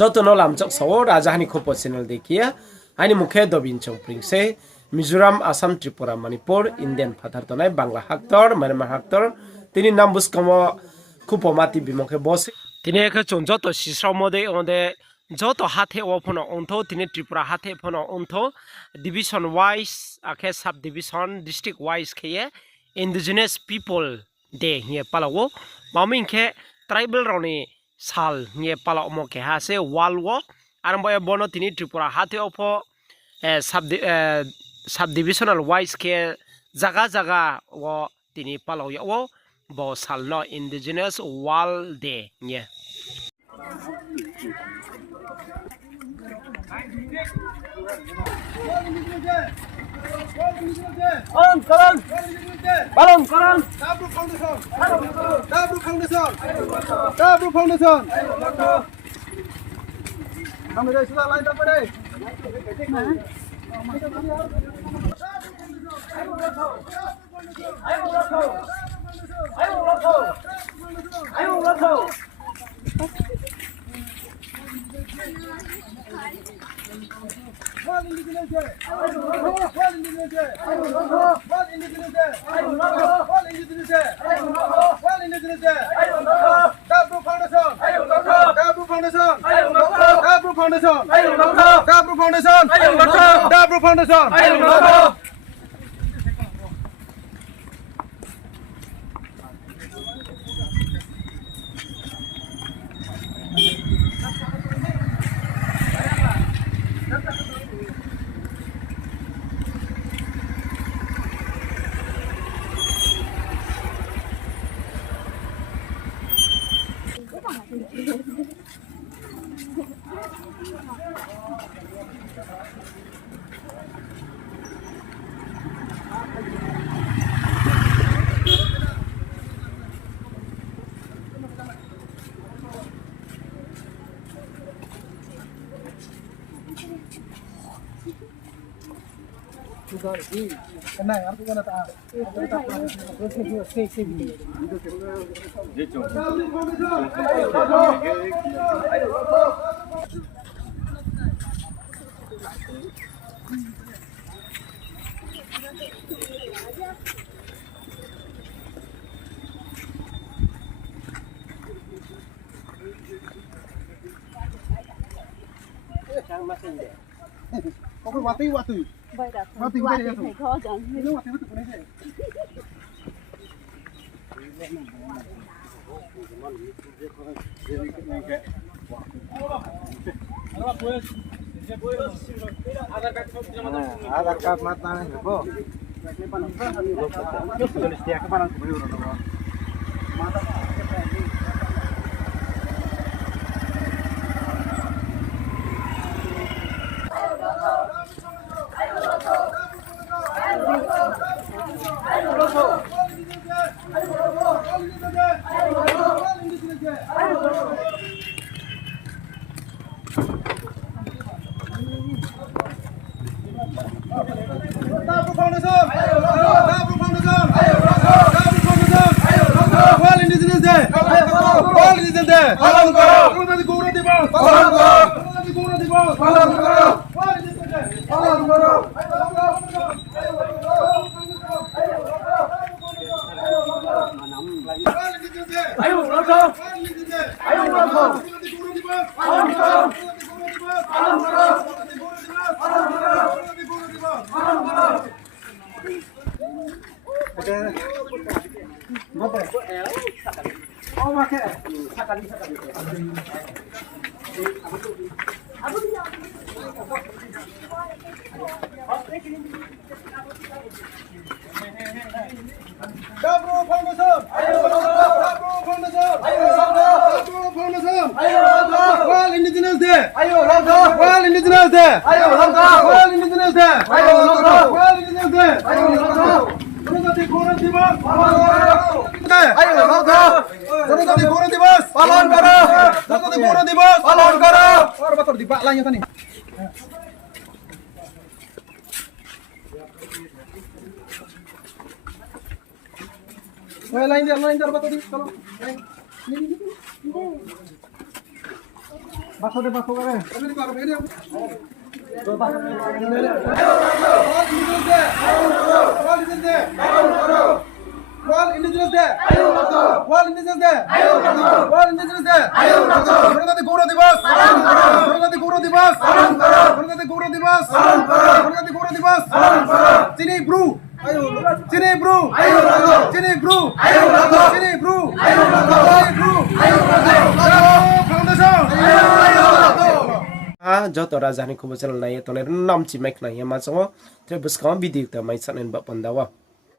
jotono lamchok sawo rajahani khopo channel dekia ani mukhe dobin chongpring se Mizoram, Assam, Tripura, Manipur, Indian Phatar tonai Bangla Haktor, Myanmar Haktor, tini nambus kamo kupomati bimokhe bose. Tini ekhe chon joto sisraw mode onde joto hathe ophono ontho tini Tripura hathe phono ontho division wise akhe sub division district wise kheye indigenous people day nge palawo maming khe tribal roni sal nge pala omo ke ha se walwo arbo e bono tini Tripura hathe opho subdivisional wise ke jaga jaga wo tini palaw yo bo salno indigenous wall day nye Balon karan Dabru Foundation kami dari sudah lain apa deh ayo Dabru Foundation Waktu. Vậy là thầy khó chẳng. Agar card mata ko. Tulis dia ke mana beli orang. Mata lain dia apa tadi kalau lain ini Masuk deh, masuk deh. Ini kok ini. Wal indigenous day. Wal indigenous day. Wal indigenous day. Gurudati Gaurav Divas. Gurudati Gaurav Divas. Gurudati Gaurav Divas. Gurudati Gaurav Divas. Chini brew. Chini brew. Chini brew. Chini brew. Chini brew. Foundation. joto rajani khubul channel nai to ne nam chi mek nai ma songo tre buskam video ta mai sanen ba pandawa